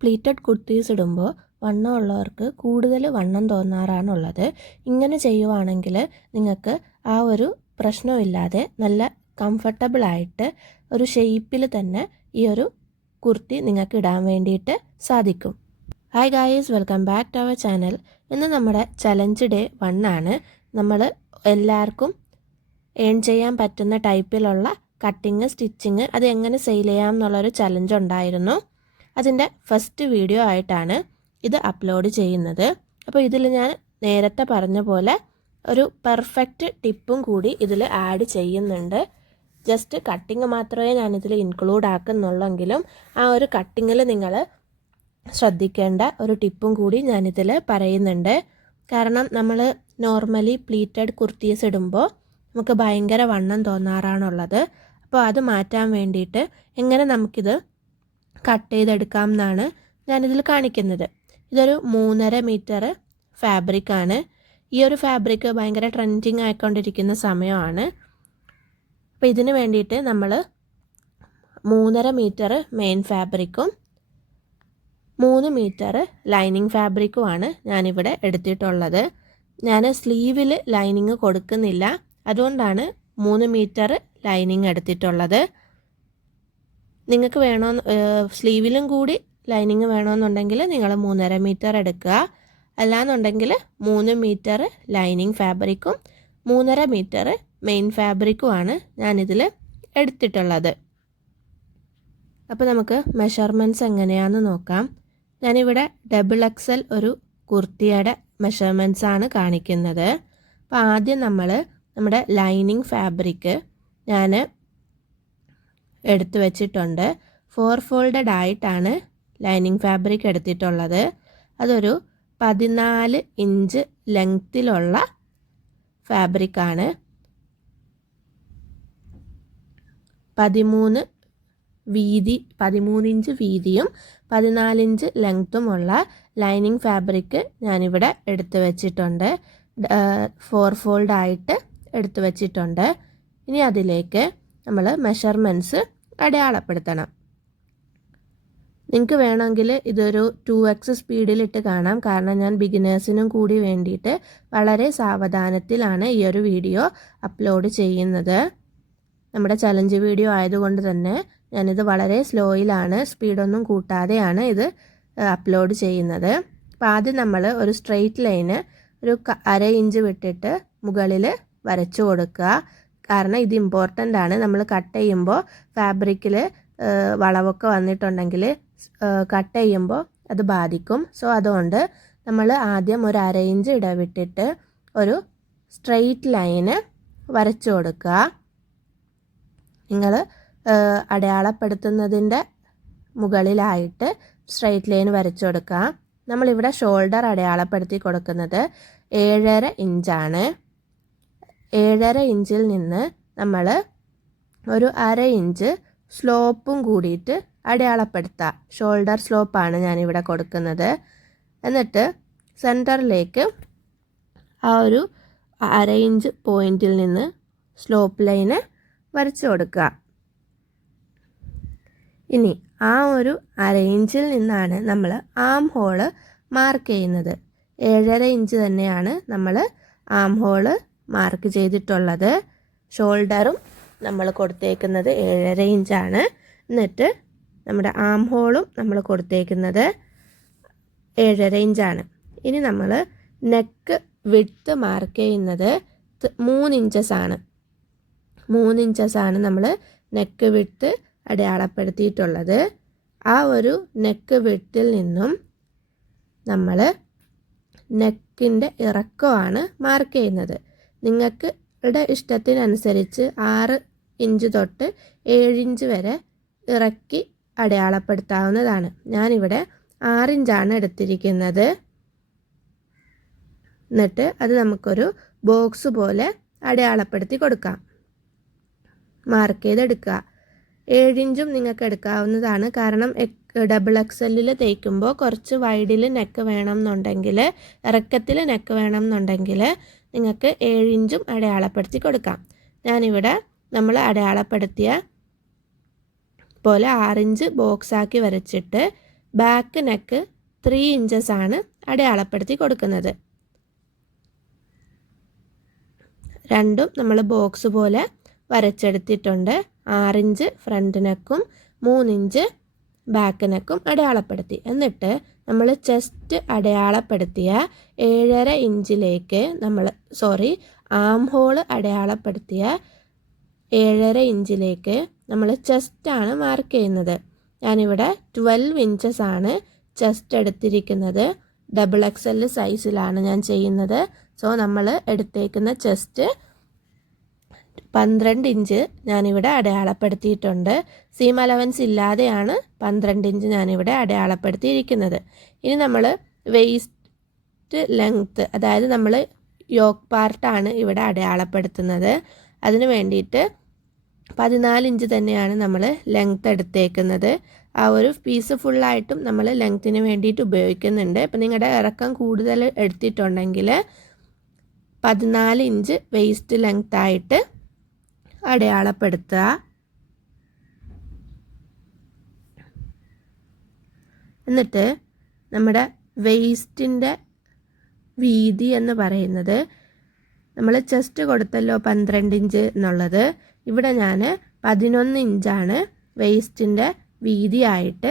Pleated kurtis ഇടുമ്പോൾ വണ്ണമുള്ളവർക്ക് കൂടുതൽ വണ്ണം തോന്നാറാണുള്ളത്. ഇങ്ങനെ ചെയ്യുവാണെങ്കിൽ നിങ്ങൾക്ക് ആ ഒരു പ്രശ്നമില്ലാതെ നല്ല കംഫർട്ടബിളായിട്ട് ഒരു ഷേപ്പിൽ തന്നെ ഈ ഒരു കുർത്തി നിങ്ങൾക്ക് ഇടാൻ വേണ്ടിയിട്ട് സാധിക്കും. Hi guys, welcome back to our channel. ഇന്ന് നമ്മുടെ ചലഞ്ച് ഡേ 1 ആണ്. നമ്മൾ എല്ലാവർക്കും ഏൺ ചെയ്യാൻ പറ്റുന്ന ടൈപ്പിലുള്ള കട്ടിങ്, സ്റ്റിച്ചിങ് അത് എങ്ങനെ സെയിൽ ചെയ്യാം എന്നുള്ളൊരു ചലഞ്ച് ഉണ്ടായിരുന്നു. അതിൻ്റെ ഫസ്റ്റ് വീഡിയോ ആയിട്ടാണ് ഇത് അപ്ലോഡ് ചെയ്യുന്നത്. അപ്പോൾ ഇതിൽ ഞാൻ നേരത്തെ പറഞ്ഞ പോലെ ഒരു പെർഫെക്റ്റ് ടിപ്പും കൂടി ഇതിൽ ആഡ് ചെയ്യുന്നുണ്ട്. ജസ്റ്റ് കട്ടിങ് മാത്രമേ ഞാനിതിൽ ഇൻക്ലൂഡ് ആക്കുന്നുള്ളെങ്കിലും ആ ഒരു കട്ടിങ്ങിൽ നിങ്ങൾ ശ്രദ്ധിക്കേണ്ട ഒരു ടിപ്പും കൂടി ഞാനിതിൽ പറയുന്നുണ്ട്. കാരണം നമ്മൾ നോർമലി പ്ലീറ്റഡ് കുർത്തീസ് ഇടുമ്പോൾ നമുക്ക് ഭയങ്കര വണ്ണം തോന്നാറാണുള്ളത്. അപ്പോൾ അത് മാറ്റാൻ വേണ്ടിയിട്ട് എങ്ങനെ നമുക്കിത് കട്ട് ചെയ്തെടുക്കാം എന്നാണ് ഞാനിതിൽ കാണിക്കുന്നത്. ഇതൊരു 3.5 മീറ്റർ ഫാബ്രിക്കാണ്. ഈ ഒരു ഫാബ്രിക് ഭയങ്കര ട്രെൻഡിങ് ആയിക്കൊണ്ടിരിക്കുന്ന സമയമാണ്. അപ്പോൾ ഇതിന് വേണ്ടിയിട്ട് നമ്മൾ 3.5 മീറ്റർ മെയിൻ ഫാബ്രിക്കും 3 മീറ്റർ ലൈനിങ് ഫാബ്രിക്കുമാണ് ഞാനിവിടെ എടുത്തിട്ടുള്ളത്. ഞാൻ സ്ലീവിൽ ലൈനിങ് കൊടുക്കുന്നില്ല, അതുകൊണ്ടാണ് 3 മീറ്റർ ലൈനിങ് എടുത്തിട്ടുള്ളത്. നിങ്ങൾക്ക് വേണോ സ്ലീവിലും കൂടി ലൈനിങ് വേണമെന്നുണ്ടെങ്കിൽ നിങ്ങൾ 3.5 മീറ്റർ എടുക്കുക. അല്ലാന്നുണ്ടെങ്കിൽ 3 മീറ്റർ ലൈനിങ് ഫാബ്രിക്കും 3.5 മീറ്റർ മെയിൻ ഫാബ്രിക്കുമാണ് ഞാനിതിൽ എടുത്തിട്ടുള്ളത്. അപ്പോൾ നമുക്ക് മെഷർമെൻറ്റ്സ് എങ്ങനെയാണെന്ന് നോക്കാം. ഞാനിവിടെ XXL ഒരു കുർത്തിയുടെ മെഷർമെൻറ്റ്സ് ആണ് കാണിക്കുന്നത്. അപ്പോൾ ആദ്യം നമ്മൾ നമ്മുടെ ലൈനിങ് ഫാബ്രിക്ക് ഞാൻ എടുത്തു വച്ചിട്ടുണ്ട്. 4 ഫോൾഡഡ് ആയിട്ടാണ് ലൈനിങ് ഫാബ്രിക് എടുത്തിട്ടുള്ളത്. അതൊരു 14 ഇഞ്ച് ലെങ്ത്തിലുള്ള ഫാബ്രിക്കാണ്. 13 ഇഞ്ച് വീതിയും 14 ഇഞ്ച് ലെങ്ത്തുമുള്ള ലൈനിങ് ഫാബ്രിക്ക് ഞാനിവിടെ എടുത്തു വച്ചിട്ടുണ്ട്. 4 ഫോൾഡ് ആയിട്ട് എടുത്തു വച്ചിട്ടുണ്ട്. ഇനി അതിലേക്ക് നമ്മൾ മെഷർമെൻറ്റ്സ് അടയാളപ്പെടുത്തണം. നിങ്ങൾക്ക് വേണമെങ്കിൽ ഇതൊരു 2x സ്പീഡിലിട്ട് കാണാം. കാരണം ഞാൻ ബിഗിനേഴ്സിനും കൂടി വേണ്ടിയിട്ട് വളരെ സാവധാനത്തിലാണ് ഈ ഒരു വീഡിയോ അപ്ലോഡ് ചെയ്യുന്നത്. നമ്മുടെ ചലഞ്ച് വീഡിയോ ആയതുകൊണ്ട് തന്നെ ഞാനിത് വളരെ സ്ലോയിലാണ്, സ്പീഡൊന്നും കൂട്ടാതെയാണ് ഇത് അപ്ലോഡ് ചെയ്യുന്നത്. അപ്പോൾ ആദ്യം നമ്മൾ ഒരു സ്ട്രെയിറ്റ് ലൈന് ഒരു 1/2 ഇഞ്ച് വിട്ടിട്ട് മുകളിൽ വരച്ചു കൊടുക്കുക. കാരണം ഇത് ഇമ്പോർട്ടൻ്റ് ആണ്. നമ്മൾ കട്ട് ചെയ്യുമ്പോൾ ഫാബ്രിക്കിൽ വളവൊക്കെ വന്നിട്ടുണ്ടെങ്കിൽ കട്ട് ചെയ്യുമ്പോൾ അത് ബാധിക്കും. സോ അതുകൊണ്ട് നമ്മൾ ആദ്യം ഒരു 1/2 ഇഞ്ച് ഇടവിട്ടിട്ട് ഒരു സ്ട്രെയിറ്റ് ലൈന് വരച്ചു കൊടുക്കുക. നിങ്ങൾ അടയാളപ്പെടുത്തുന്നതിൻ്റെ മുകളിലായിട്ട് സ്ട്രെയിറ്റ് ലൈൻ വരച്ചു കൊടുക്കുക. നമ്മളിവിടെ ഷോൾഡർ അടയാളപ്പെടുത്തി കൊടുക്കുന്നത് 7.5 ഇഞ്ചാണ്. 7.5 ഇഞ്ചിൽ നിന്ന് നമ്മൾ ഒരു 1/2 ഇഞ്ച് സ്ലോപ്പും കൂടിയിട്ട് അടയാളപ്പെടുത്തുക. ഷോൾഡർ സ്ലോപ്പാണ് ഞാനിവിടെ കൊടുക്കുന്നത്. എന്നിട്ട് സെൻറ്ററിലേക്ക് ആ ഒരു 1/2 ഇഞ്ച് പോയിൻറ്റിൽ നിന്ന് സ്ലോപ്പ് ലൈന് വരച്ചു കൊടുക്കുക. ഇനി ആ ഒരു 1/2 ഇഞ്ചിൽ നിന്നാണ് നമ്മൾ ആം ഹോള് മാർക്ക് ചെയ്യുന്നത്. 7.5 ഇഞ്ച് തന്നെയാണ് നമ്മൾ ആം ഹോള് മാർക്ക് ചെയ്തിട്ടുള്ളത്. ഷോൾഡറും നമ്മൾ കൊടുത്തേക്കുന്നത് 7.5 ഇഞ്ചാണ്. എന്നിട്ട് നമ്മുടെ ആം ഹോളും നമ്മൾ കൊടുത്തേക്കുന്നത് 7.5 ഇഞ്ചാണ്. ഇനി നമ്മൾ നെക്ക് വിഡ്ത്ത് മാർക്ക് ചെയ്യുന്നത് 3 ഇഞ്ചസാണ്. 3 ഇഞ്ചസാണ് നമ്മൾ നെക്ക് വിഡ്ത്ത് അടയാളപ്പെടുത്തിയിട്ടുള്ളത്. ആ ഒരു നെക്ക് വിഡ്ത്തിൽ നിന്നും നമ്മൾ നെക്കിൻ്റെ ഇറക്കമാണ് മാർക്ക് ചെയ്യുന്നത്. നിങ്ങൾക്ക് ഇഷ്ടത്തിനനുസരിച്ച് 6 ഇഞ്ച് തൊട്ട് 7 ഇഞ്ച് വരെ ഇറക്കി അടയാളപ്പെടുത്താവുന്നതാണ്. ഞാനിവിടെ 6 ഇഞ്ചാണ് എടുത്തിരിക്കുന്നത്. എന്നിട്ട് അത് നമുക്കൊരു ബോക്സ് പോലെ അടയാളപ്പെടുത്തി കൊടുക്കാം. മാർക്ക് ചെയ്തെടുക്കുക. 7 ഇഞ്ചും നിങ്ങൾക്ക് എടുക്കാവുന്നതാണ്. കാരണം XXL തയ്ക്കുമ്പോൾ കുറച്ച് വൈഡിൽ നെക്ക് വേണം എന്നുണ്ടെങ്കിൽ, ഇറക്കത്തിൽ നെക്ക് വേണം എന്നുണ്ടെങ്കിൽ നിങ്ങൾക്ക് 7 ഇഞ്ചും അടയാളപ്പെടുത്തി കൊടുക്കാം. ഞാനിവിടെ നമ്മൾ അടയാളപ്പെടുത്തിയ പോലെ 6 ഇഞ്ച് ബോക്സാക്കി വരച്ചിട്ട് ബാക്ക് നെക്ക് 3 ഇഞ്ചസ് ആണ് അടയാളപ്പെടുത്തി കൊടുക്കുന്നത്. രണ്ടും നമ്മൾ ബോക്സ് പോലെ വരച്ചെടുത്തിട്ടുണ്ട്. 6 ഇഞ്ച് ഫ്രണ്ട് നെക്കും 3 ഇഞ്ച് ബാക്ക് നെക്കും അടയാളപ്പെടുത്തി. എന്നിട്ട് നമ്മൾ ചെസ്റ്റ് അടയാളപ്പെടുത്തിയ 7.5 ഇഞ്ചിലേക്ക് ആം ഹോൾ അടയാളപ്പെടുത്തിയ 7.5 ഇഞ്ചിലേക്ക് നമ്മൾ ചെസ്റ്റാണ് മാർക്ക് ചെയ്യുന്നത്. ഞാനിവിടെ 12 ഇഞ്ചസ് ആണ് ചെസ്റ്റ് എടുത്തിരിക്കുന്നത്. XXL സൈസിലാണ് ഞാൻ ചെയ്യുന്നത്. സോ നമ്മൾ എടുത്തേക്കുന്ന ചെസ്റ്റ് 12 ഇഞ്ച് ഞാനിവിടെ അടയാളപ്പെടുത്തിയിട്ടുണ്ട്. സീം അലവൻസ് ഇല്ലാതെയാണ് 12 ഇഞ്ച് ഞാനിവിടെ അടയാളപ്പെടുത്തിയിരിക്കുന്നത്. ഇനി നമ്മൾ വെയ്സ്റ്റ് ലെങ്ത്ത്, അതായത് നമ്മൾ യോക്ക് പാർട്ടാണ് ഇവിടെ അടയാളപ്പെടുത്തുന്നത്. അതിന് വേണ്ടിയിട്ട് 14 ഇഞ്ച് തന്നെയാണ് നമ്മൾ ലെങ്ത്ത് എടുത്തേക്കുന്നത്. ആ ഒരു പീസ് ഫുള്ളായിട്ടും നമ്മൾ ലെങ്ത്തിന് വേണ്ടിയിട്ട് ഉപയോഗിക്കുന്നുണ്ട്. ഇപ്പം നിങ്ങളുടെ ഇറക്കം കൂടുതൽ എടുത്തിട്ടുണ്ടെങ്കിൽ 14 ഇഞ്ച് വെയ്സ്റ്റ് ലെങ്ത്തായിട്ട് അടയാളപ്പെടുത്തുക. എന്നിട്ട് നമ്മുടെ വെയ്സ്റ്റിൻ്റെ വീതി എന്ന് പറയുന്നത്, നമ്മൾ ചെസ്റ്റ് കൊടുത്തല്ലോ 12 ഇഞ്ച് എന്നുള്ളത്, ഇവിടെ ഞാൻ 11 ഇഞ്ചാണ് വെയ്സ്റ്റിൻ്റെ വീതിയായിട്ട്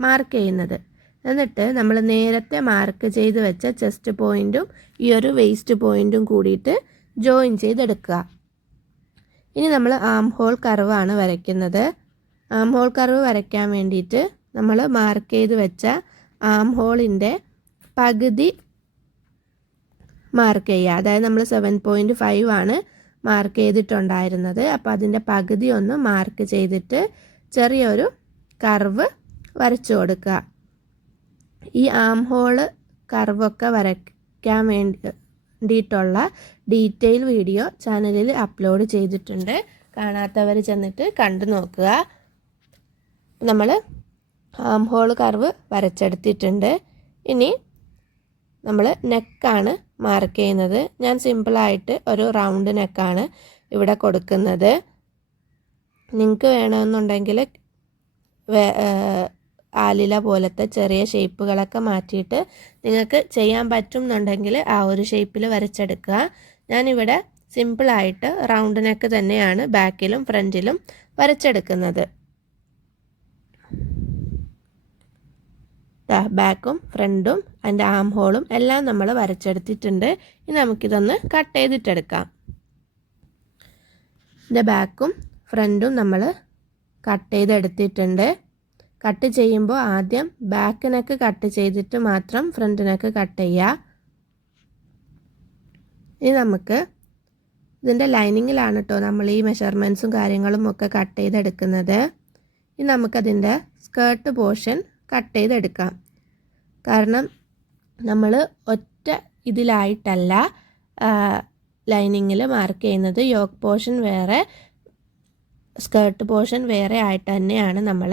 മാർക്ക് ചെയ്യുന്നത്. എന്നിട്ട് നമ്മൾ നേരത്തെ മാർക്ക് ചെയ്ത് വെച്ച ചെസ്റ്റ് പോയിൻറ്റും ഈ ഒരു വെയ്സ്റ്റ് പോയിൻറ്റും കൂടിയിട്ട് ജോയിൻ ചെയ്തെടുക്കുക. ഇനി നമ്മൾ ആം ഹോൾ കർവാണ് വരയ്ക്കുന്നത്. ആം ഹോൾ കർവ് വരയ്ക്കാൻ വേണ്ടിയിട്ട് നമ്മൾ മാർക്ക് ചെയ്ത് വെച്ച ആം ഹോളിൻ്റെ പകുതി മാർക്ക് ചെയ്യുക. അതായത് നമ്മൾ 7.5 ആണ് മാർക്ക് ചെയ്തിട്ടുണ്ടായിരുന്നത്. അപ്പോൾ അതിൻ്റെ പകുതി ഒന്ന് മാർക്ക് ചെയ്തിട്ട് ചെറിയൊരു കർവ് വരച്ചു കൊടുക്കുക. ഈ ആം ഹോള് കർവൊക്കെ വരയ്ക്കാൻ വേണ്ടിയിട്ടുള്ള ഡീറ്റെയിൽ വീഡിയോ ചാനലിൽ അപ്ലോഡ് ചെയ്തിട്ടുണ്ട്. കാണാത്തവർ ചെന്നിട്ട് കണ്ടു നോക്കുക. നമ്മൾ ആം ഹോൾ കർവ് വരച്ചെടുത്തിട്ടുണ്ട്. ഇനി നമ്മൾ നെക്കാണ് മാർക്ക് ചെയ്യുന്നത്. ഞാൻ സിമ്പിളായിട്ട് ഒരു റൗണ്ട് നെക്കാണ് ഇവിടെ കൊടുക്കുന്നത്. നിങ്ങൾക്ക് വേണമെന്നുണ്ടെങ്കിൽ ആലില പോലത്തെ ചെറിയ ഷേപ്പുകളൊക്കെ മാറ്റിയിട്ട് നിങ്ങൾക്ക് ചെയ്യാൻ പറ്റും എന്നുണ്ടെങ്കിൽ ആ ഒരു ഷേപ്പിൽ വരച്ചെടുക്കുക. ഞാനിവിടെ സിമ്പിളായിട്ട് റൗണ്ട് നെക്ക് തന്നെയാണ് ബാക്കിലും ഫ്രണ്ടിലും വരച്ചെടുക്കുന്നത്. ബാക്കും ഫ്രണ്ടും അതിൻ്റെ ആം ഹോളും എല്ലാം നമ്മൾ വരച്ചെടുത്തിട്ടുണ്ട്. ഇനി നമുക്കിതൊന്ന് കട്ട് ചെയ്തിട്ടെടുക്കാം. ഇതിൻ്റെ ബാക്കും ഫ്രണ്ടും നമ്മൾ കട്ട് ചെയ്തെടുത്തിട്ടുണ്ട്. കട്ട് ചെയ്യുമ്പോൾ ആദ്യം ബാക്ക് നെക്ക് കട്ട് ചെയ്തിട്ട് മാത്രം ഫ്രണ്ട് നെക്ക് കട്ട് ചെയ്യുക. ഇനി നമുക്ക് ഇതിൻ്റെ ലൈനിങ്ങിലാണ് കേട്ടോ നമ്മൾ ഈ മെഷർമെൻറ്റ്സും കാര്യങ്ങളും ഒക്കെ കട്ട് ചെയ്തെടുക്കുന്നത്. ഇനി നമുക്കതിൻ്റെ സ്കേർട്ട് പോർഷൻ കട്ട് ചെയ്തെടുക്കാം. കാരണം നമ്മൾ ഒറ്റ ഇതിലായിട്ടല്ല ലൈനിങ്ങിൽ മാർക്ക് ചെയ്യുന്നത്. യോക്ക് പോർഷൻ വേറെ, സ്കേർട്ട് പോർഷൻ വേറെ ആയിട്ട് തന്നെയാണ് നമ്മൾ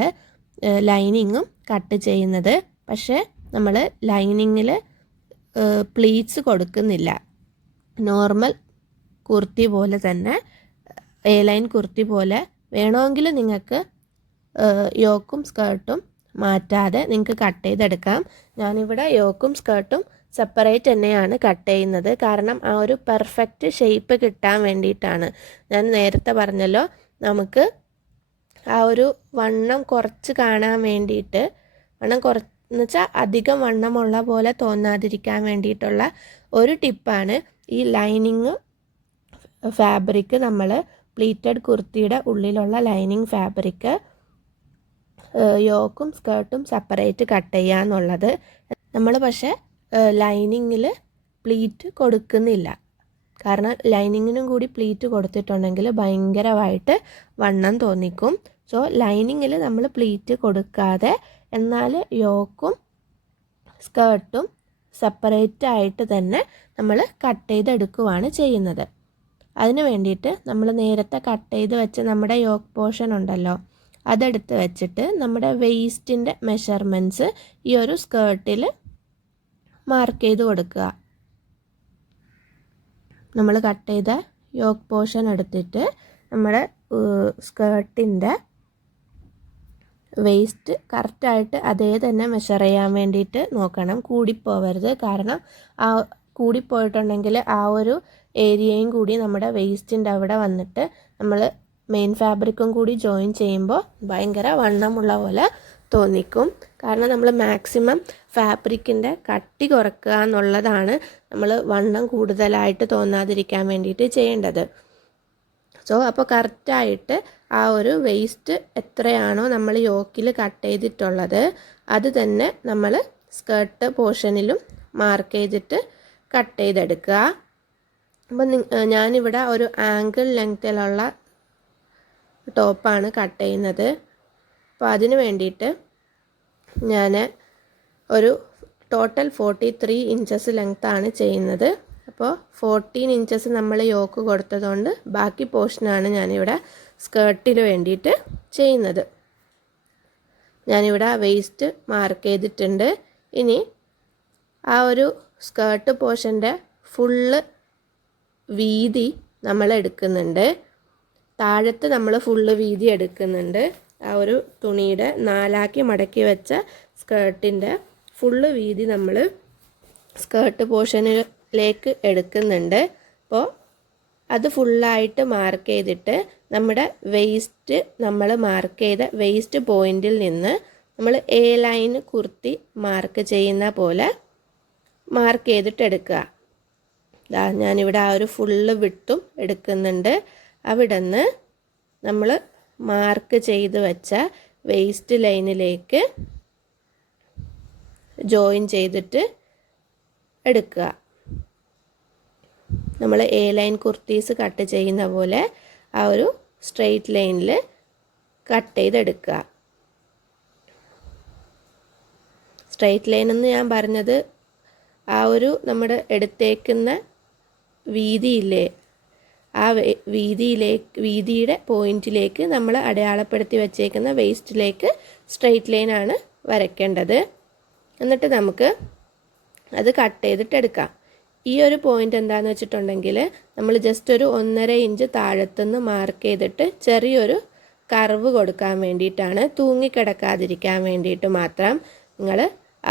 ലൈനിങ്ങും കട്ട് ചെയ്യുന്നത്. പക്ഷേ നമ്മൾ ലൈനിങ്ങിൽ പ്ലീറ്റ്സ് കൊടുക്കുന്നില്ല. നോർമൽ കുർത്തി പോലെ തന്നെ, എ ലൈൻ കുർത്തി പോലെ വേണമെങ്കിൽ നിങ്ങൾക്ക് യോക്കും സ്കേർട്ടും മാറ്റാതെ നിങ്ങൾക്ക് കട്ട് ചെയ്തെടുക്കാം. ഞാനിവിടെ യോക്കും സ്കേർട്ടും സെപ്പറേറ്റ് തന്നെയാണ് കട്ട് ചെയ്യുന്നത്. കാരണം ആ ഒരു പെർഫെക്റ്റ് ഷേപ്പ് കിട്ടാൻ വേണ്ടിയിട്ടാണ്. ഞാൻ നേരത്തെ പറഞ്ഞല്ലോ, നമുക്ക് ആ ഒരു വണ്ണം കുറച്ച് കാണാൻ വേണ്ടിയിട്ട്, വണ്ണം എന്ന് വെച്ചാൽ അധികം വണ്ണമുള്ള പോലെ തോന്നാതിരിക്കാൻ വേണ്ടിയിട്ടുള്ള ഒരു ടിപ്പാണ് ഈ ലൈനിങ് ഫാബ്രിക്, നമ്മൾ പ്ലീറ്റഡ് കുർത്തിയുടെ ഉള്ളിലുള്ള ലൈനിങ് ഫാബ്രിക് യോക്കും സ്കേർട്ടും സെപ്പറേറ്റ് കട്ട് ചെയ്യുക എന്നുള്ളത്. നമ്മൾ പക്ഷേ ലൈനിങ്ങിൽ പ്ലീറ്റ് കൊടുക്കുന്നില്ല. കാരണം ലൈനിങ്ങിനും കൂടി പ്ലീറ്റ് കൊടുത്തിട്ടുണ്ടെങ്കിൽ ഭയങ്കരമായിട്ട് വണ്ണം തോന്നിക്കും. സോ ലൈനിങ്ങിൽ നമ്മൾ പ്ലീറ്റ് കൊടുക്കാതെ, എന്നാൽ യോക്കും സ്കേർട്ടും സെപ്പറേറ്റ് ആയിട്ട് തന്നെ നമ്മൾ കട്ട് ചെയ്തെടുക്കുകയാണ് ചെയ്യുന്നത്. അതിന് വേണ്ടിയിട്ട് നമ്മൾ നേരത്തെ കട്ട് ചെയ്ത് വെച്ച് നമ്മുടെ യോക്ക് പോർഷൻ ഉണ്ടല്ലോ, അതെടുത്ത് വെച്ചിട്ട് നമ്മുടെ വെയ്സ്റ്റിൻ്റെ മെഷർമെൻറ്റ്സ് ഈ ഒരു സ്കേർട്ടിൽ മാർക്ക് ചെയ്ത് കൊടുക്കുക. നമ്മൾ കട്ട് ചെയ്ത യോക്ക് പോർഷൻ എടുത്തിട്ട് നമ്മുടെ സ്കേർട്ടിൻ്റെ വേസ്റ്റ് കറക്റ്റായിട്ട് അതേ തന്നെ മെഷർ ചെയ്യാൻ വേണ്ടിയിട്ട് നോക്കണം. കൂടിപ്പോവരുത്. കാരണം ആ കൂടിപ്പോയിട്ടുണ്ടെങ്കിൽ ആ ഒരു ഏരിയയും കൂടി നമ്മുടെ വേസ്റ്റിൻ്റെ അവിടെ വന്നിട്ട് നമ്മൾ മെയിൻ ഫാബ്രിക്കും കൂടി ജോയിൻ ചെയ്യുമ്പോൾ ഭയങ്കര വണ്ണമുള്ള പോലെ തോന്നിക്കും. കാരണം നമ്മൾ മാക്സിമം ഫാബ്രിക്കിൻ്റെ കട്ടി കുറയ്ക്കുക എന്നുള്ളതാണ് നമ്മൾ വണ്ണം കൂടുതലായിട്ട് തോന്നാതിരിക്കാൻ വേണ്ടിയിട്ട് ചെയ്യേണ്ടത്. അപ്പോൾ കറക്റ്റായിട്ട് ആ ഒരു വേസ്റ്റ് എത്രയാണോ നമ്മൾ യോക്കിൽ കട്ട് ചെയ്തിട്ടുള്ളത് അത് തന്നെ നമ്മൾ സ്കേർട്ട് പോർഷനിലും മാർക്ക് ചെയ്തിട്ട് കട്ട് ചെയ്തെടുക്കുക. അപ്പം ഞാനിവിടെ ഒരു ആംഗിൾ ലെങ്ത്തിലുള്ള ടോപ്പാണ് കട്ട് ചെയ്യുന്നത്. അപ്പോൾ അതിന് വേണ്ടിയിട്ട് ഞാൻ ഒരു ടോട്ടൽ 43 ഇഞ്ചസ് ലെങ്ത്താണ് ചെയ്യുന്നത്. അപ്പോൾ 14 ഇഞ്ചസ് നമ്മൾ യോക്ക് കൊടുത്തതുകൊണ്ട് ബാക്കി പോർഷനാണ് ഞാനിവിടെ സ്കേർട്ടിന് വേണ്ടിയിട്ട് ചെയ്യുന്നത്. ഞാനിവിടെ വേസ്റ്റ് മാർക്ക് ചെയ്തിട്ടുണ്ട്. ഇനി ആ ഒരു സ്കേർട്ട് പോർഷൻ്റെ ഫുള്ള് വീതി നമ്മൾ എടുക്കുന്നുണ്ട്. താഴത്ത് നമ്മൾ ഫുള്ള് വീതി എടുക്കുന്നുണ്ട്. ആ ഒരു തുണിയുടെ 4 മടക്കി വെച്ച സ്കേർട്ടിൻ്റെ ഫുള്ള് വീതി നമ്മൾ സ്കേർട്ട് പോർഷനിലേക്ക് എടുക്കുന്നുണ്ട്. അപ്പോൾ അത് ഫുള്ളായിട്ട് മാർക്ക് ചെയ്തിട്ട് നമ്മുടെ വേസ്റ്റ് നമ്മൾ മാർക്ക് ചെയ്ത വേസ്റ്റ് പോയിന്റിൽ നിന്ന് നമ്മൾ എ ലൈൻ കുർത്തി മാർക്ക് ചെയ്യുന്ന പോലെ മാർക്ക് ചെയ്തിട്ട് എടുക്കുക. ഞാനിവിടെ ആ ഒരു ഫുള്ള് വിട്ടും എടുക്കുന്നുണ്ട്. അവിടെ നിന്ന് നമ്മൾ മാർക്ക് ചെയ്ത് വെച്ച വേസ്റ്റ് ലൈനിലേക്ക് ജോയിൻ ചെയ്തിട്ട് എടുക്കുക. നമ്മൾ എ ലൈൻ കുർത്തീസ് കട്ട് ചെയ്യുന്ന പോലെ ആ ഒരു സ്ട്രെയിറ്റ് ലൈനിൽ കട്ട് ചെയ്തെടുക്കുക. സ്ട്രെയിറ്റ് ലൈൻ എന്ന് ഞാൻ പറഞ്ഞത് ആ ഒരു നമ്മുടെ എടുത്തേക്കുന്ന വീതിയില്ലേ, ആ വീതിയുടെ പോയിന്റിലേക്ക് നമ്മൾ അടയാളപ്പെടുത്തി വച്ചേക്കുന്ന വേസ്റ്റിലേക്ക് സ്ട്രെയിറ്റ് ലൈനാണ് വരയ്ക്കേണ്ടത്. എന്നിട്ട് നമുക്ക് അത് കട്ട് ചെയ്തിട്ട് എടുക്കാം. ഈ ഒരു പോയിന്റ് എന്താണെന്ന് വെച്ചിട്ടുണ്ടെങ്കിൽ നമ്മൾ ജസ്റ്റ് ഒരു 1.5 ഇഞ്ച് താഴത്തുനിന്ന് മാർക്ക് ചെയ്തിട്ട് ചെറിയൊരു കർവ് കൊടുക്കാൻ വേണ്ടിയിട്ടാണ്, തൂങ്ങിക്കിടക്കാതിരിക്കാൻ വേണ്ടിയിട്ട് മാത്രം നിങ്ങൾ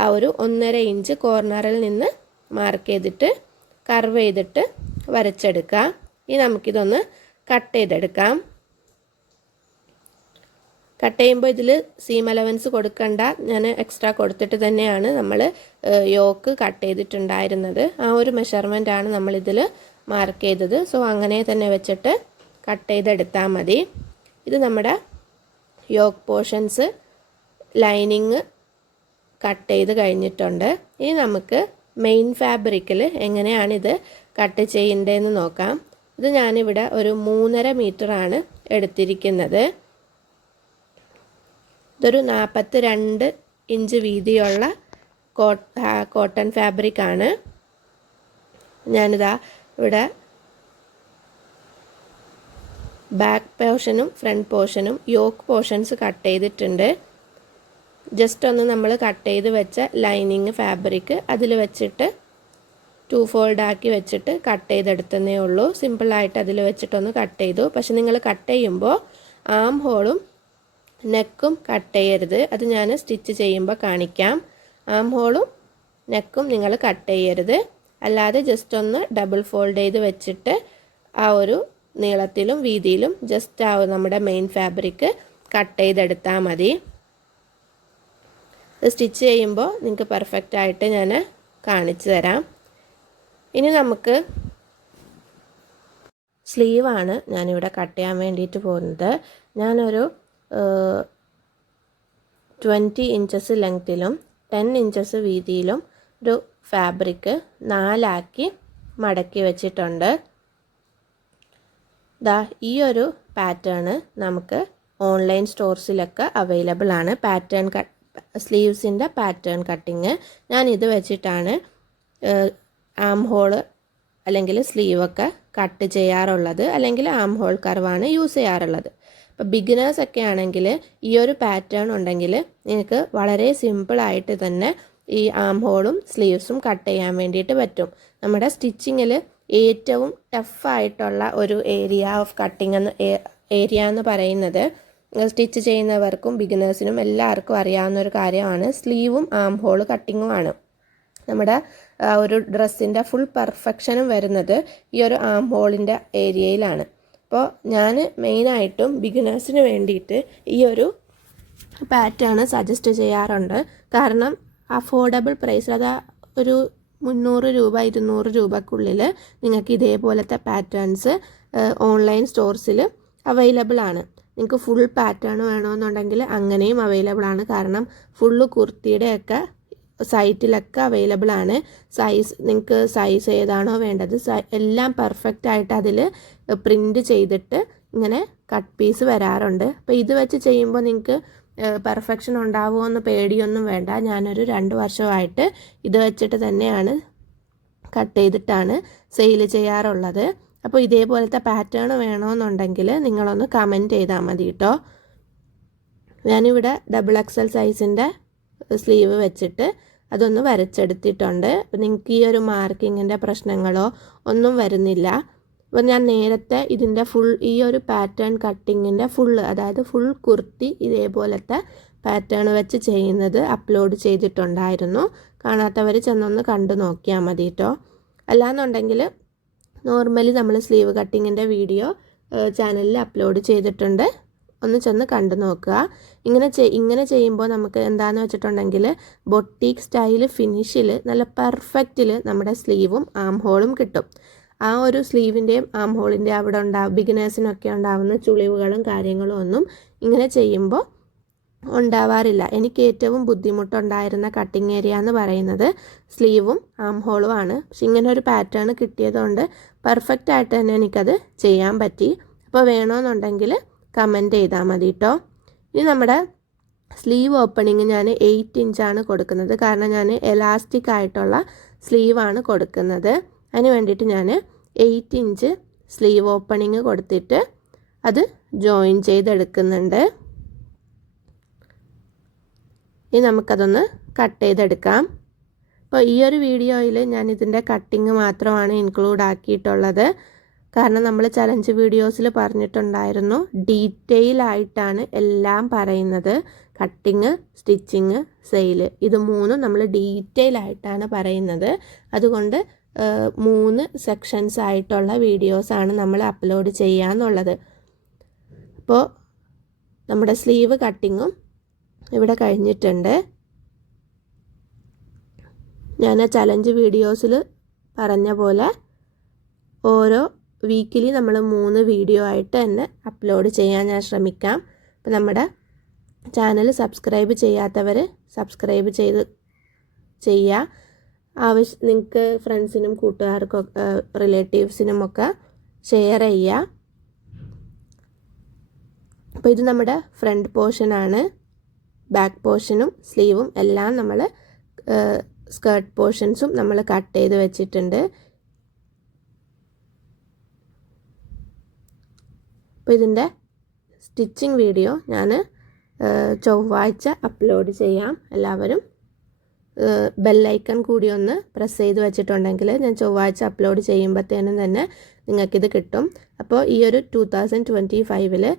ആ ഒരു 1.5 ഇഞ്ച് കോർണറിൽ നിന്ന് മാർക്ക് ചെയ്തിട്ട് കർവ് ചെയ്തിട്ട് വരച്ചെടുക്കാം. ഇനി നമുക്കിതൊന്ന് കട്ട് ചെയ്തെടുക്കാം. കട്ട് ചെയ്യുമ്പോൾ ഇതിൽ സീം അലവൻസ് കൊടുക്കണ്ട, ഞാൻ എക്സ്ട്രാ കൊടുത്തിട്ട് തന്നെയാണ് നമ്മൾ യോക്ക് കട്ട് ചെയ്തിട്ടുണ്ടായിരുന്നത്. ആ ഒരു മെഷർമെൻ്റാണ് നമ്മളിതിൽ മാർക്ക് ചെയ്തത്. സോ അങ്ങനെ തന്നെ വെച്ചിട്ട് കട്ട് ചെയ്തെടുത്താൽ മതി. ഇത് നമ്മുടെ യോക്ക് പോർഷൻസ് ലൈനിങ് കട്ട് ചെയ്ത് കഴിഞ്ഞിട്ടുണ്ട്. ഇനി നമുക്ക് മെയിൻ ഫാബ്രിക്കിൽ എങ്ങനെയാണിത് കട്ട് ചെയ്യേണ്ടതെന്ന് നോക്കാം. ഇത് ഞാനിവിടെ ഒരു 3.5 മീറ്ററാണ് എടുത്തിരിക്കുന്നത്. ഇതൊരു 42 ഇഞ്ച് വീതിയുള്ള കോട്ടൺ ഫാബ്രിക്കാണ്. ഞാനിതാ ഇവിടെ ബാക്ക് പോർഷനും ഫ്രണ്ട് പോർഷനും യോക്ക് പോർഷൻസ് കട്ട് ചെയ്തിട്ടുണ്ട്. ജസ്റ്റ് ഒന്ന് നമ്മൾ കട്ട് ചെയ്ത് വെച്ച ലൈനിങ് ഫാബ്രിക് അതിൽ വെച്ചിട്ട് 2 ഫോൾഡാക്കി വെച്ചിട്ട് കട്ട് ചെയ്തെടുത്തതേ ഉള്ളൂ. സിമ്പിളായിട്ട് അതിൽ വെച്ചിട്ടൊന്ന് കട്ട് ചെയ്തു. പക്ഷെ നിങ്ങൾ കട്ട് ചെയ്യുമ്പോൾ ആം ഹോളും നെക്കും കട്ട് ചെയ്യരുത്. അത് ഞാൻ സ്റ്റിച്ച് ചെയ്യുമ്പോൾ കാണിക്കാം. ആം ഹോളും നെക്കും നിങ്ങൾ കട്ട് ചെയ്യരുത്. അല്ലാതെ ജസ്റ്റ് ഒന്ന് ഡബിൾ ഫോൾഡ് ചെയ്ത് വെച്ചിട്ട് ആ ഒരു നീളത്തിലും വീതിയിലും ജസ്റ്റ് ആ നമ്മുടെ മെയിൻ ഫാബ്രിക് കട്ട് ചെയ്തെടുത്താൽ മതി. സ്റ്റിച്ച് ചെയ്യുമ്പോൾ നിങ്ങൾക്ക് പെർഫെക്റ്റ് ആയിട്ട് ഞാൻ കാണിച്ചു തരാം. ഇനി നമുക്ക് സ്ലീവാണ് ഞാനിവിടെ കട്ട് ചെയ്യാൻ വേണ്ടിയിട്ട് പോകുന്നത്. ഞാനൊരു 20 ഇഞ്ചസ് ലെങ്ത്തിലും 10 ഇഞ്ചസ് വീതിയിലും ഒരു ഫാബ്രിക് 4 മടക്കി വെച്ചിട്ടുണ്ട്. ഈ ഒരു പാറ്റേൺ നമുക്ക് ഓൺലൈൻ സ്റ്റോർസിലൊക്കെ അവൈലബിൾ ആണ്. സ്ലീവ്സിൻ്റെ പാറ്റേൺ കട്ടിങ് ഞാൻ ഇത് വെച്ചിട്ടാണ് ആം ഹോള് അല്ലെങ്കിൽ സ്ലീവൊക്കെ കട്ട് ചെയ്യാറുള്ളത്, അല്ലെങ്കിൽ ആം ഹോൾ കർവാണ് യൂസ് ചെയ്യാറുള്ളത്. അപ്പോൾ ബിഗിനേഴ്സൊക്കെ ആണെങ്കിൽ ഈ ഒരു പാറ്റേൺ ഉണ്ടെങ്കിൽ നിങ്ങൾക്ക് വളരെ സിമ്പിളായിട്ട് തന്നെ ഈ ആം ഹോളും സ്ലീവ്സും കട്ട് ചെയ്യാൻ വേണ്ടിയിട്ട് പറ്റും. നമ്മുടെ സ്റ്റിച്ചിങ്ങിൽ ഏറ്റവും ടഫായിട്ടുള്ള ഒരു ഏരിയ ഓഫ് കട്ടിങ് ഏരിയ എന്ന് പറയുന്നത് സ്റ്റിച്ച് ചെയ്യുന്നവർക്കും ബിഗിനേഴ്സിനും എല്ലാവർക്കും അറിയാവുന്ന ഒരു കാര്യമാണ് സ്ലീവും ആം ഹോൾ കട്ടിങ്ങുമാണ്. നമ്മുടെ ഒരു ഡ്രസ്സിൻ്റെ ഫുൾ പെർഫെക്ഷനും വരുന്നത് ഈ ഒരു ആം ഹോളിൻ്റെ ഏരിയയിലാണ്. അപ്പോൾ ഞാൻ മെയിനായിട്ടും ബിഗിനേഴ്സിന് വേണ്ടിയിട്ട് ഈ ഒരു പാറ്റേൺ സജസ്റ്റ് ചെയ്യാറുണ്ട്. കാരണം അഫോർഡബിൾ പ്രൈസിൽ, അത് ഒരു 300 രൂപ 200 രൂപക്കുള്ളിൽ നിങ്ങൾക്ക് ഇതേപോലത്തെ പാറ്റേൺസ് ഓൺലൈൻ സ്റ്റോർസിൽ അവൈലബിൾ ആണ്. നിങ്ങൾക്ക് ഫുൾ പാറ്റേൺ വേണമെന്നുണ്ടെങ്കിൽ അങ്ങനെയും അവൈലബിൾ ആണ്. കാരണം ഫുള്ള് കുർത്തിയുടെയൊക്കെ സൈറ്റിലൊക്കെ അവൈലബിൾ ആണ്. നിങ്ങൾക്ക് സൈസ് ഏതാണോ വേണ്ടത് എല്ലാം പെർഫെക്റ്റ് ആയിട്ട് അതിൽ പ്രിൻ്റ് ചെയ്തിട്ട് ഇങ്ങനെ കട്ട് പീസ് വരാറുണ്ട്. അപ്പോൾ ഇത് വെച്ച് ചെയ്യുമ്പോൾ നിങ്ങൾക്ക് പെർഫെക്ഷൻ ഉണ്ടാവുമോ എന്ന് പേടിയൊന്നും വേണ്ട. ഞാനൊരു 2 വർഷമായിട്ട് ഇത് വെച്ചിട്ട് തന്നെയാണ് കട്ട് ചെയ്തിട്ടാണ് സെയിൽ ചെയ്യാറുള്ളത്. അപ്പോൾ ഇതേപോലത്തെ പാറ്റേൺ വേണമെന്നുണ്ടെങ്കിൽ നിങ്ങളൊന്ന് കമൻറ്റ് ചെയ്താൽ മതി കേട്ടോ. ഞാനിവിടെ XXL സൈസിൻ്റെ സ്ലീവ് വെച്ചിട്ട് അതൊന്ന് വരച്ചെടുത്തിട്ടുണ്ട്. നിങ്ങൾക്ക് ഈ ഒരു മാർക്കിങ്ങിൻ്റെ പ്രശ്നങ്ങളോ ഒന്നും വരുന്നില്ല. അപ്പോൾ ഞാൻ നേരത്തെ ഇതിൻ്റെ ഈ ഒരു പാറ്റേൺ കട്ടിങ്ങിൻ്റെ അതായത് ഫുൾ കുർത്തി ഇതേപോലത്തെ പാറ്റേൺ വെച്ച് ചെയ്യുന്നത് അപ്ലോഡ് ചെയ്തിട്ടുണ്ടായിരുന്നു. കാണാത്തവർ ചെന്നൊന്ന് കണ്ടു നോക്കിയാൽ മതി കേട്ടോ. അല്ലാന്നുണ്ടെങ്കിൽ നോർമലി നമ്മൾ സ്ലീവ് കട്ടിങ്ങിൻ്റെ വീഡിയോ ചാനലിൽ അപ്ലോഡ് ചെയ്തിട്ടുണ്ട്. ഒന്ന് ചെന്ന് കണ്ടു നോക്കുക. ഇങ്ങനെ ചെയ്യുമ്പോൾ നമുക്ക് എന്താണെന്ന് വെച്ചിട്ടുണ്ടെങ്കിൽ ബൊട്ടീക്ക് സ്റ്റൈൽ ഫിനിഷിൽ നല്ല പെർഫെക്റ്റിൽ നമ്മുടെ സ്ലീവും ആം ഹോളും കിട്ടും. ആ ഒരു സ്ലീവിൻ്റെയും ആം ഹോളിൻ്റെ അവിടെ ബിഗിനേഴ്സിനൊക്കെ ഉണ്ടാവുന്ന ചുളിവുകളും കാര്യങ്ങളും ഒന്നും ഇങ്ങനെ ചെയ്യുമ്പോൾ ഉണ്ടാവാറില്ല. എനിക്ക് ഏറ്റവും ബുദ്ധിമുട്ടുണ്ടായിരുന്ന കട്ടിങ് ഏരിയ എന്ന് പറയുന്നത് സ്ലീവും ആം ഹോളുമാണ്. പക്ഷെ ഇങ്ങനെ ഒരു പാറ്റേൺ കിട്ടിയതുകൊണ്ട് പെർഫെക്റ്റ് ആയിട്ട് തന്നെ എനിക്കത് ചെയ്യാൻ പറ്റി. അപ്പോൾ വേണമെന്നുണ്ടെങ്കിൽ കമൻറ്റ് ചെയ്താൽ മതി കേട്ടോ. ഇനി നമ്മുടെ സ്ലീവ് ഓപ്പണിങ് ഞാൻ 8 ഇഞ്ചാണ് കൊടുക്കുന്നത്. കാരണം ഞാൻ എലാസ്റ്റിക് ആയിട്ടുള്ള സ്ലീവാണ് കൊടുക്കുന്നത്. അതിന് വേണ്ടിയിട്ട് ഞാൻ 8 ഇഞ്ച് സ്ലീവ് ഓപ്പണിങ് കൊടുത്തിട്ട് അത് ജോയിൻ ചെയ്തെടുക്കുന്നുണ്ട്. ഇനി നമുക്കതൊന്ന് കട്ട് ചെയ്തെടുക്കാം. അപ്പോൾ ഈ ഒരു വീഡിയോയിൽ ഞാൻ ഇതിൻ്റെ കട്ടിങ് മാത്രമാണ് ഇൻക്ലൂഡ് ആക്കിയിട്ടുള്ളത്. കാരണം നമ്മൾ ചലഞ്ച് വീഡിയോസിൽ പറഞ്ഞിട്ടുണ്ടായിരുന്നു ഡീറ്റെയിൽ ആയിട്ടാണ് എല്ലാം പറയുന്നത്. കട്ടിങ്, സ്റ്റിച്ചിങ്, സെയിൽ, ഇത് മൂന്നും നമ്മൾ ഡീറ്റെയിൽ ആയിട്ടാണ് പറയുന്നത്. അതുകൊണ്ട് 3 സെക്ഷൻസ് ആയിട്ടുള്ള വീഡിയോസാണ് നമ്മൾ അപ്ലോഡ് ചെയ്യാന്നുള്ളത്. അപ്പോൾ നമ്മുടെ സ്ലീവ് കട്ടിങ്ങും ഇവിടെ കഴിഞ്ഞിട്ടുണ്ട്. ഞാൻ ചലഞ്ച് വീഡിയോസിൽ പറഞ്ഞ പോലെ ഓരോ വീക്കിലി നമ്മൾ 3 വീഡിയോ ആയിട്ട് തന്നെ അപ്ലോഡ് ചെയ്യാൻ ഞാൻ ശ്രമിക്കാം. അപ്പോൾ നമ്മുടെ ചാനൽ സബ്സ്ക്രൈബ് ചെയ്യാത്തവർ സബ്സ്ക്രൈബ് ചെയ്യുക. നിങ്ങൾക്ക് ഫ്രണ്ട്സിനും കൂട്ടുകാർക്കും റിലേറ്റീവ്സിനും ഒക്കെ ഷെയർ ചെയ്യുക. അപ്പോൾ ഇത് നമ്മുടെ ഫ്രണ്ട് പോർഷനാണ്. ബാക്ക് പോർഷനും സ്ലീവും എല്ലാം നമ്മൾ സ്കേർട്ട് പോർഷൻസും നമ്മൾ കട്ട് ചെയ്ത് വെച്ചിട്ടുണ്ട്. അപ്പോൾ ഇതിൻ്റെ സ്റ്റിച്ചിങ് വീഡിയോ ഞാൻ ചൊവ്വാഴ്ച അപ്ലോഡ് ചെയ്യാം. എല്ലാവരും ബെല്ലൈക്കൺ കൂടി ഒന്ന് പ്രസ് ചെയ്ത് വെച്ചിട്ടുണ്ടെങ്കിൽ ഞാൻ ചൊവ്വാഴ്ച അപ്ലോഡ് ചെയ്യുമ്പോഴത്തേനും തന്നെ നിങ്ങൾക്കിത് കിട്ടും. അപ്പോൾ ഈ ഒരു 2025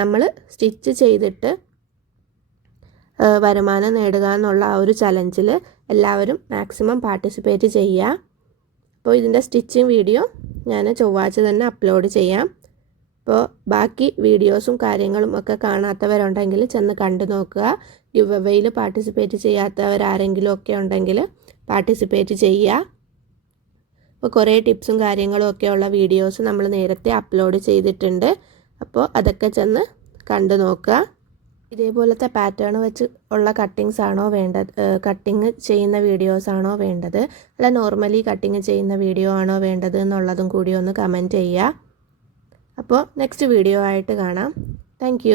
നമ്മൾ സ്റ്റിച്ച് ചെയ്തിട്ട് വരുമാനം നേടുക എന്നുള്ള ആ ഒരു ചലഞ്ചിൽ എല്ലാവരും മാക്സിമം പാർട്ടിസിപ്പേറ്റ് ചെയ്യുക. അപ്പോൾ ഇതിൻ്റെ സ്റ്റിച്ചിങ് വീഡിയോ ഞാൻ ചൊവ്വാഴ്ച തന്നെ അപ്ലോഡ് ചെയ്യാം. അപ്പോൾ ബാക്കി വീഡിയോസും കാര്യങ്ങളും ഒക്കെ കാണാത്തവരുണ്ടെങ്കിൽ ചെന്ന് കണ്ടു നോക്കുക. ഗിവ് അവേയിൽ പാർട്ടിസിപ്പേറ്റ് ചെയ്യാത്തവരാരെങ്കിലും ഒക്കെ ഉണ്ടെങ്കിൽ പാർട്ടിസിപ്പേറ്റ് ചെയ്യുക. അപ്പോൾ കുറേ ടിപ്സും കാര്യങ്ങളും ഒക്കെയുള്ള വീഡിയോസ് നമ്മൾ നേരത്തെ അപ്ലോഡ് ചെയ്തിട്ടുണ്ട്. അപ്പോൾ അതൊക്കെ ചെന്ന് കണ്ടു നോക്കുക. ഇതേപോലത്തെ പാറ്റേൺ വെച്ച് ഉള്ള കട്ടിങ്സ് ആണോ വേണ്ടത്, കട്ടിങ് ചെയ്യുന്ന വീഡിയോസാണോ വേണ്ടത്, അല്ല നോർമലി കട്ടിങ് ചെയ്യുന്ന വീഡിയോ ആണോ വേണ്ടത് എന്നുള്ളതും കൂടി ഒന്ന് കമൻറ്റ് ചെയ്യുക. അപ്പോൾ നെക്സ്റ്റ് വീഡിയോ ആയിട്ട് കാണാം. താങ്ക്